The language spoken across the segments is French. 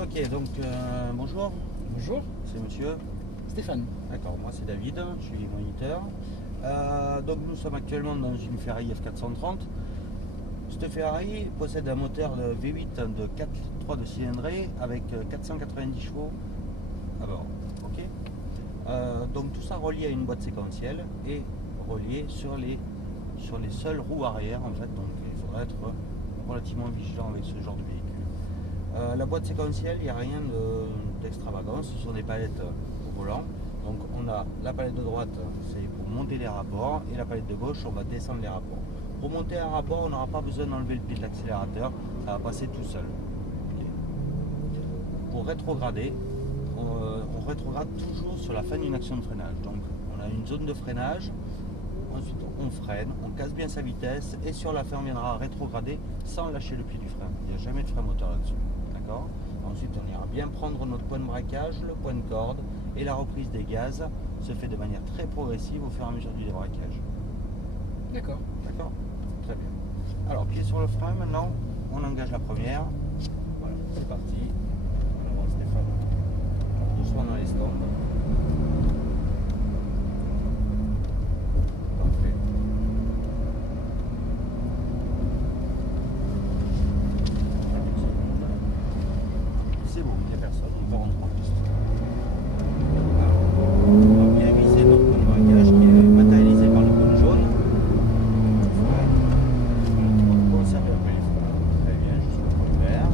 Ok, donc bonjour, Bonjour, c'est monsieur. Stéphane. D'accord, moi c'est David, je suis moniteur. Donc nous sommes actuellement dans une Ferrari F430. Cette Ferrari possède un moteur de V8 de 4,3 de cylindrée avec 490 chevaux à bord. Ok. Donc tout ça relié à une boîte séquentielle et relié sur les seules roues arrière en fait. Donc il faudra être relativement vigilant avec ce genre de véhicule. La boîte séquentielle, il n'y a rien d'extravagant, ce sont des palettes au volant. Donc on a la palette de droite, c'est pour monter les rapports, et la palette de gauche, on va descendre les rapports. Pour monter un rapport, on n'aura pas besoin d'enlever le pied de l'accélérateur, ça va passer tout seul. Ok. Pour rétrograder, on rétrograde toujours sur la fin d'une action de freinage. Donc on a une zone de freinage, ensuite on freine, on casse bien sa vitesse, et sur la fin on viendra rétrograder sans lâcher le pied du frein. Il n'y a jamais de frein moteur là-dessus. Ensuite, on ira bien prendre notre point de braquage, le point de corde, et la reprise des gaz se fait de manière très progressive au fur et à mesure du débraquage. D'accord. D'accord? Très bien. Alors, pied sur le frein, maintenant, on engage la première. Voilà, c'est parti. On avance Stéphane. Doucement dans les stops. Parfait. C'est bon, il n'y a personne, on va rentrer en piste. Alors, on va bien viser notre point de braquage qui est matérialisé par le cône jaune. On va conserver un peu les freins, très bien, jusqu'au point vert.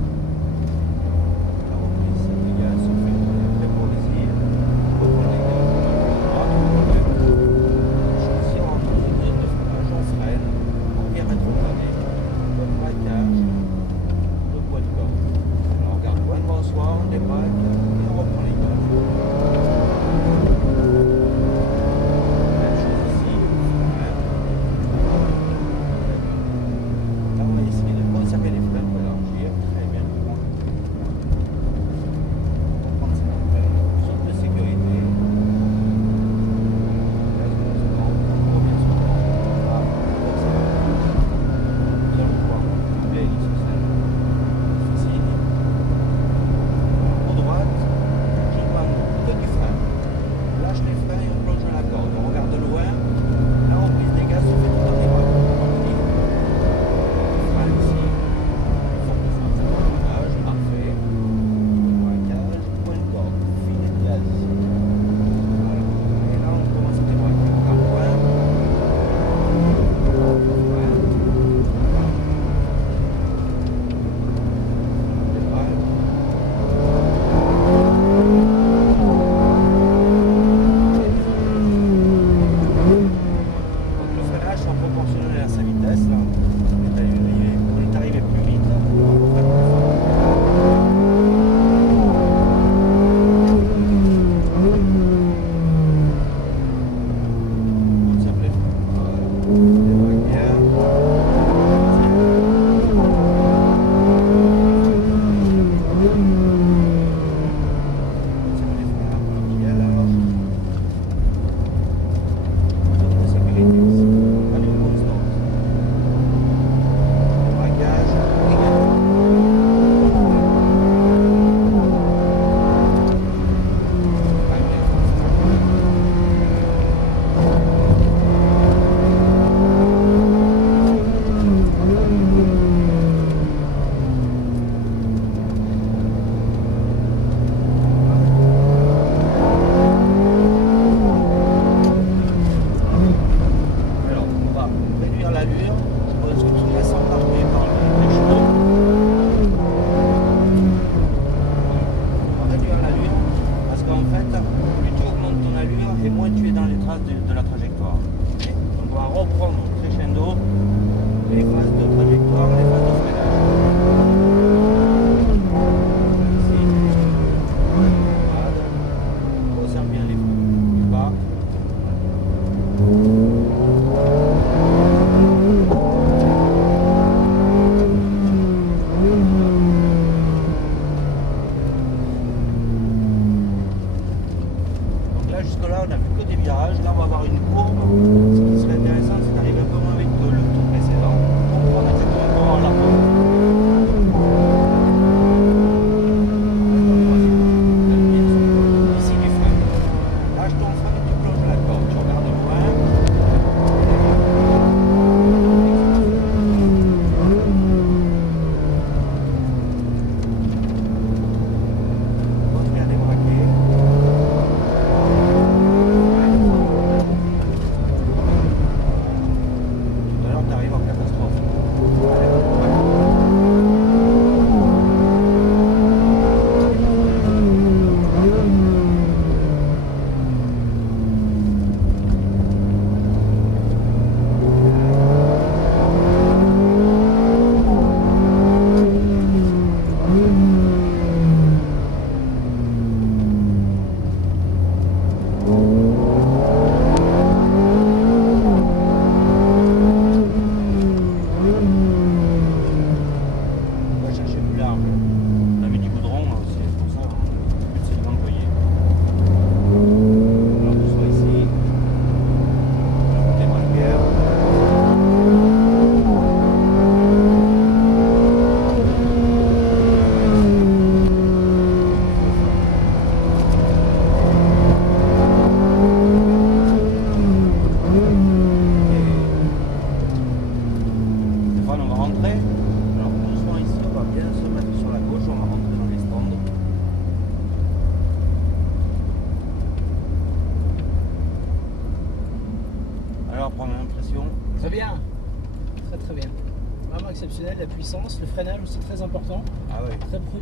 exceptionnel, la puissance, le freinage aussi très important, Ah ouais.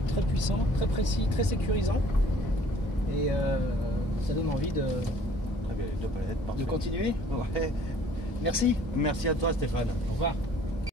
très puissant, très précis, très sécurisant. Et ça donne envie de Très bien, les deux palettes, parfait. continuer. Ouais. Merci. Merci à toi Stéphane. Au revoir.